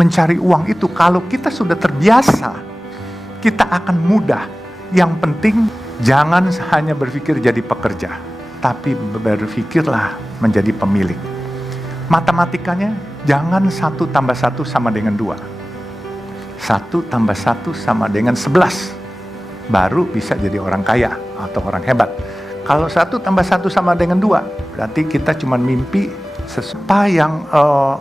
Mencari uang itu kalau kita sudah terbiasa, kita akan mudah. Yang penting jangan hanya berpikir jadi pekerja, tapi berpikirlah menjadi pemilik. Matematikanya jangan 1 tambah 1 sama dengan 2. 1 tambah 1 sama dengan 11. Baru bisa jadi orang kaya atau orang hebat. Kalau 1 tambah 1 sama dengan 2, berarti kita cuma mimpi. Apa yang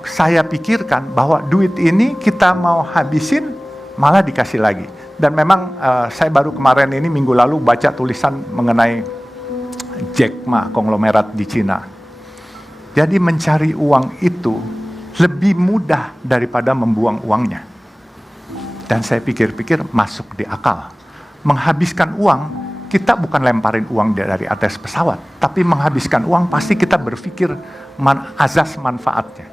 saya pikirkan bahwa duit ini kita mau habisin malah dikasih lagi. Dan memang saya baru kemarin ini minggu lalu baca tulisan mengenai Jack Ma konglomerat di Cina. Jadi mencari uang itu lebih mudah daripada membuang uangnya. Dan saya pikir-pikir masuk di akal. Menghabiskan uang, kita bukan lemparin uang dari atas pesawat, tapi menghabiskan uang pasti kita berpikir azas manfaatnya.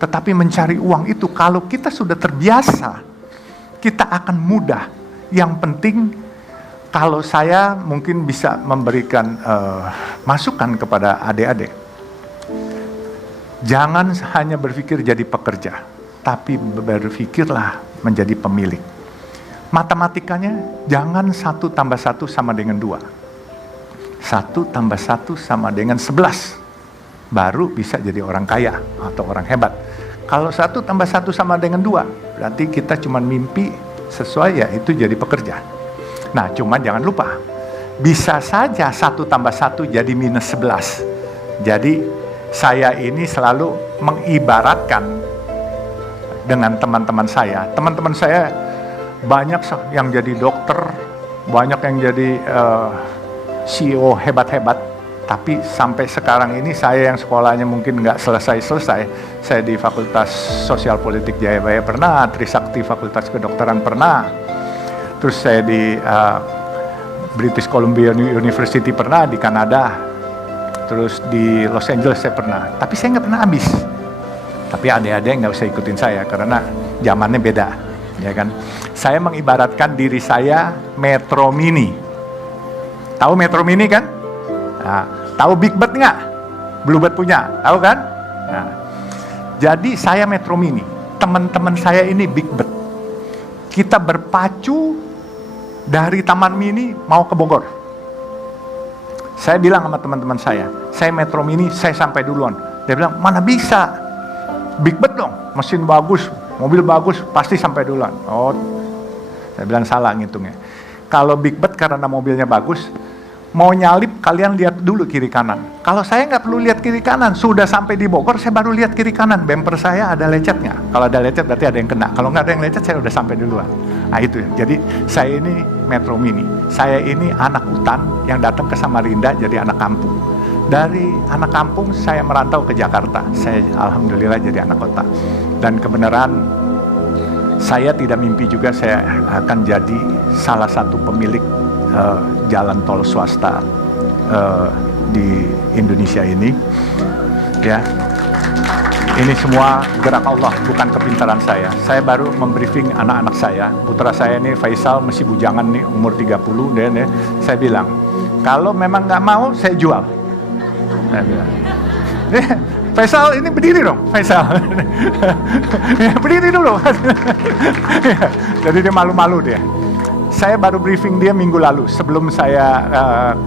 Tetapi mencari uang itu kalau kita sudah terbiasa, kita akan mudah. Yang penting kalau saya mungkin bisa memberikan masukan kepada adik-adik, jangan hanya berpikir jadi pekerja, tapi berpikirlah menjadi pemilik. Matematikanya jangan 1 tambah 1 sama dengan 2. 1 tambah 1 sama dengan 11. Baru bisa jadi orang kaya atau orang hebat. Kalau 1 tambah 1 sama dengan 2, berarti kita cuma mimpi sesuai ya itu jadi pekerja. Nah cuman jangan lupa, bisa saja 1 tambah 1 jadi minus 11. Jadi saya ini selalu mengibaratkan dengan teman-teman saya. Teman-teman saya banyak yang jadi dokter, banyak yang jadi CEO hebat-hebat, tapi sampai sekarang ini saya yang sekolahnya mungkin nggak selesai-selesai. Saya di Fakultas Sosial Politik Jayabaya pernah, Trisakti Fakultas Kedokteran pernah, terus saya di British Columbia University pernah, di Kanada, terus di Los Angeles saya pernah, tapi saya nggak pernah habis. Tapi adik-adik nggak usah ikutin saya karena zamannya beda, ya kan? Saya mengibaratkan diri saya Metro Mini. Tahu Metro Mini kan? Nah, tahu Big Bird nggak? Bluebird punya, tahu kan? Nah, jadi saya Metro Mini, teman-teman saya ini Big Bird. Kita berpacu dari Taman Mini mau ke Bogor. Saya bilang sama teman-teman saya Metro Mini, saya sampai duluan. Dia bilang, mana bisa? Big Bird dong, mesin bagus, mobil bagus, pasti sampai duluan. Oh, saya bilang salah ngitungnya. Kalau Big Bird karena mobilnya bagus, mau nyalip kalian lihat dulu kiri kanan. Kalau saya nggak perlu lihat kiri kanan, sudah sampai di Bogor saya baru lihat kiri kanan. Bumper saya ada lecetnya. Kalau ada lecet berarti ada yang kena. Kalau nggak ada yang lecet saya udah sampai duluan. Nah itu. Jadi saya ini Metro Mini. Saya ini anak hutan yang datang ke Samarinda jadi anak kampung. Dari anak kampung saya merantau ke Jakarta. Saya alhamdulillah jadi anak kota. Dan kebenaran saya tidak mimpi juga saya akan jadi salah satu pemilik jalan tol swasta di Indonesia ini. Ya, ini semua gerak Allah, bukan kepintaran saya. Saya baru membriefing anak-anak saya. Putra saya ini Faisal masih bujangan nih, umur 30. Dan saya bilang, kalau memang nggak mau, saya jual. Saya bilang, Faisal ini berdiri dong, Faisal. Berdiri dulu. Jadi dia malu-malu dia. Saya baru briefing dia minggu lalu sebelum saya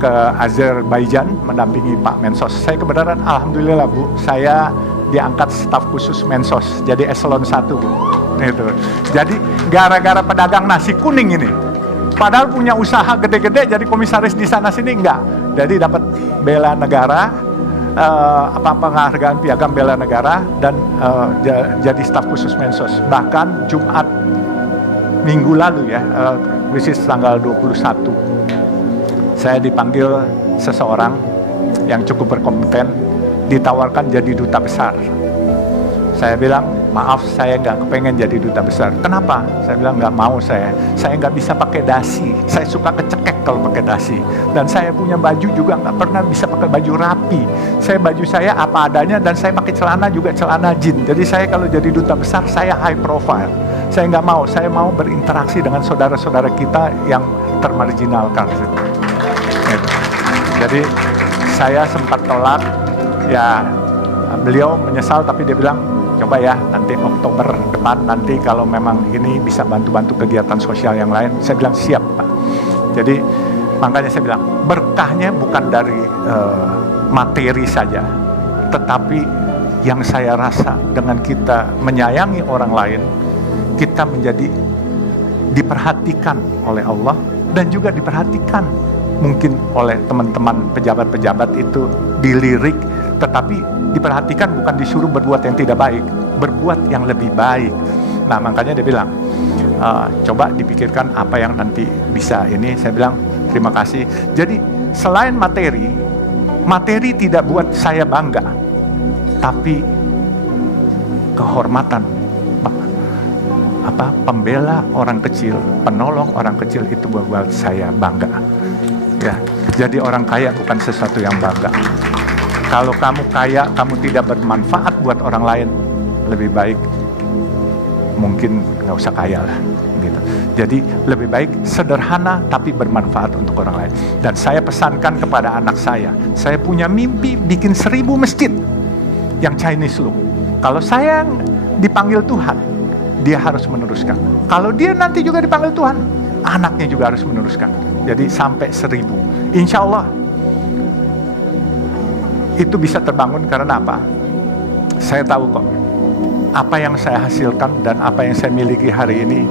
ke Azerbaijan mendampingi Pak Mensos. Saya kebenaran alhamdulillah Bu, saya diangkat staf khusus Mensos jadi eselon 1 Bu. Itu. Jadi gara-gara pedagang nasi kuning ini, padahal punya usaha gede-gede jadi komisaris di sana sini enggak. Jadi dapat bela negara, penghargaan piagam bela negara dan jadi staf khusus Mensos. Bahkan Jumat minggu lalu ya, krisis tanggal 21, saya dipanggil seseorang yang cukup berkompeten, ditawarkan jadi duta besar. Saya bilang, maaf saya nggak kepengen jadi duta besar. Kenapa? Saya bilang nggak mau saya nggak bisa pakai dasi, saya suka kecekek kalau pakai dasi. Dan saya punya baju juga nggak pernah bisa pakai baju rapi. Baju saya apa adanya dan saya pakai celana juga celana jeans. Jadi saya kalau jadi duta besar, saya high profile. Saya nggak mau, saya mau berinteraksi dengan saudara-saudara kita yang termarginalkan. Jadi saya sempat tolak, ya beliau menyesal tapi dia bilang, coba ya nanti Oktober depan nanti kalau memang ini bisa bantu-bantu kegiatan sosial yang lain. Saya bilang siap Pak. Jadi makanya saya bilang berkahnya bukan dari materi saja, tetapi yang saya rasa dengan kita menyayangi orang lain, kita menjadi diperhatikan oleh Allah dan juga diperhatikan mungkin oleh teman-teman pejabat-pejabat itu dilirik, tetapi diperhatikan bukan disuruh berbuat yang tidak baik, berbuat yang lebih baik. Nah makanya dia bilang coba dipikirkan apa yang nanti bisa ini. Saya bilang terima kasih. Jadi selain materi tidak buat saya bangga, tapi kehormatan, pembela orang kecil, penolong orang kecil itu buat saya bangga. Ya, jadi orang kaya bukan sesuatu yang bangga. Kalau kamu kaya, kamu tidak bermanfaat buat orang lain, lebih baik mungkin nggak usah kaya lah. Gitu. Jadi lebih baik sederhana tapi bermanfaat untuk orang lain. Dan saya pesankan kepada anak saya punya mimpi bikin 1000 masjid yang Chinese look. Kalau saya dipanggil Tuhan, dia harus meneruskan. Kalau dia nanti juga dipanggil Tuhan, anaknya juga harus meneruskan. Jadi sampai 1000. Insya Allah itu bisa terbangun karena apa? Saya tahu kok, apa yang saya hasilkan dan apa yang saya miliki hari ini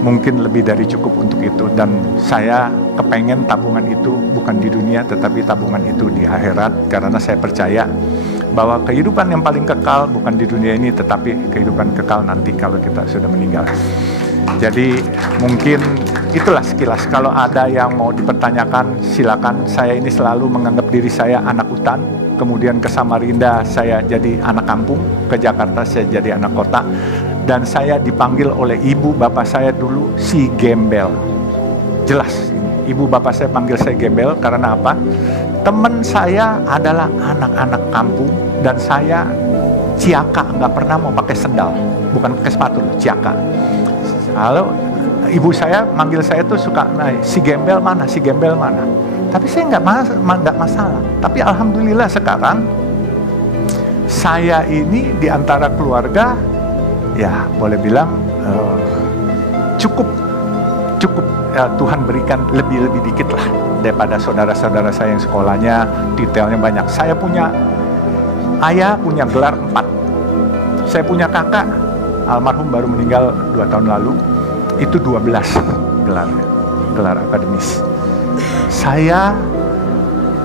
mungkin lebih dari cukup untuk itu. Dan saya kepengen tabungan itu bukan di dunia, tetapi tabungan itu di akhirat. Karena saya percaya bahwa kehidupan yang paling kekal bukan di dunia ini, tetapi kehidupan kekal nanti kalau kita sudah meninggal. Jadi mungkin itulah sekilas. Kalau ada yang mau dipertanyakan silakan. Saya ini selalu menganggap diri saya anak hutan, kemudian ke Samarinda saya jadi anak kampung, ke Jakarta saya jadi anak kota. Dan saya dipanggil oleh ibu bapak saya dulu si gembel. Jelas, ibu bapak saya panggil saya gembel karena apa? Teman saya adalah anak-anak kampung dan saya ciaka, nggak pernah mau pakai sendal, bukan pakai sepatu, ciaka. Kalau ibu saya manggil saya tuh suka, nah, si gembel mana, si gembel mana. Tapi saya nggak masalah. Tapi alhamdulillah sekarang saya ini di antara keluarga, ya boleh bilang cukup Tuhan berikan lebih dikit lah daripada saudara-saudara saya yang sekolahnya detailnya banyak. Saya punya ayah punya gelar 4. Saya punya kakak almarhum baru meninggal 2 tahun lalu, itu 12 gelar akademis. Saya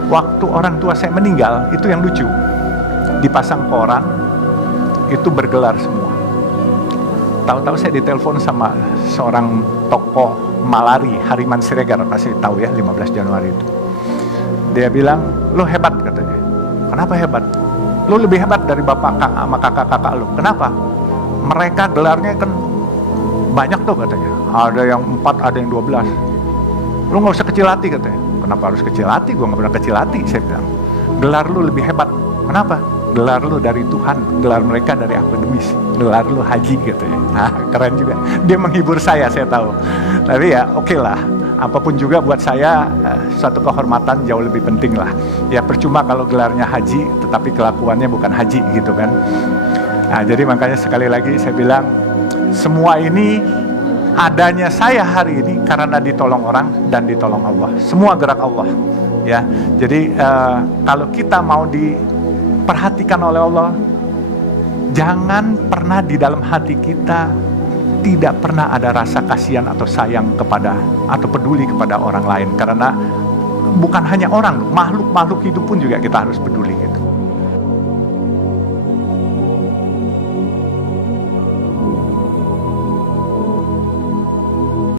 waktu orang tua saya meninggal itu yang lucu, dipasang koran itu bergelar semua. Tahu-tahu saya ditelepon sama seorang tokoh Malari, Hariman Siregar, pasti tahu ya, 15 Januari itu. Dia bilang, lo hebat katanya. Kenapa hebat? Lo lebih hebat dari bapak sama kakak-kakak lo. Kenapa? Mereka gelarnya kan banyak tuh katanya. Ada yang 4, ada yang 12. Lo gak usah kecil hati katanya. Kenapa harus kecil hati? Gue gak pernah kecil hati, saya bilang. Gelar lo lebih hebat. Kenapa? Gelar lu dari Tuhan, gelar mereka dari akademis, gelar lu haji katanya. Nah, keren juga. Dia menghibur saya tahu. Tapi ya oke lah, apapun juga buat saya suatu kehormatan jauh lebih penting lah. Ya percuma kalau gelarnya haji, tetapi kelakuannya bukan haji gitu kan. Nah, jadi makanya sekali lagi saya bilang, semua ini adanya saya hari ini karena ditolong orang dan ditolong Allah. Semua gerak Allah. Ya, jadi kalau kita mau diperhatikan oleh Allah, jangan pernah di dalam hati kita tidak pernah ada rasa kasihan atau sayang kepada atau peduli kepada orang lain, karena bukan hanya orang, makhluk hidup pun juga kita harus peduli gitu.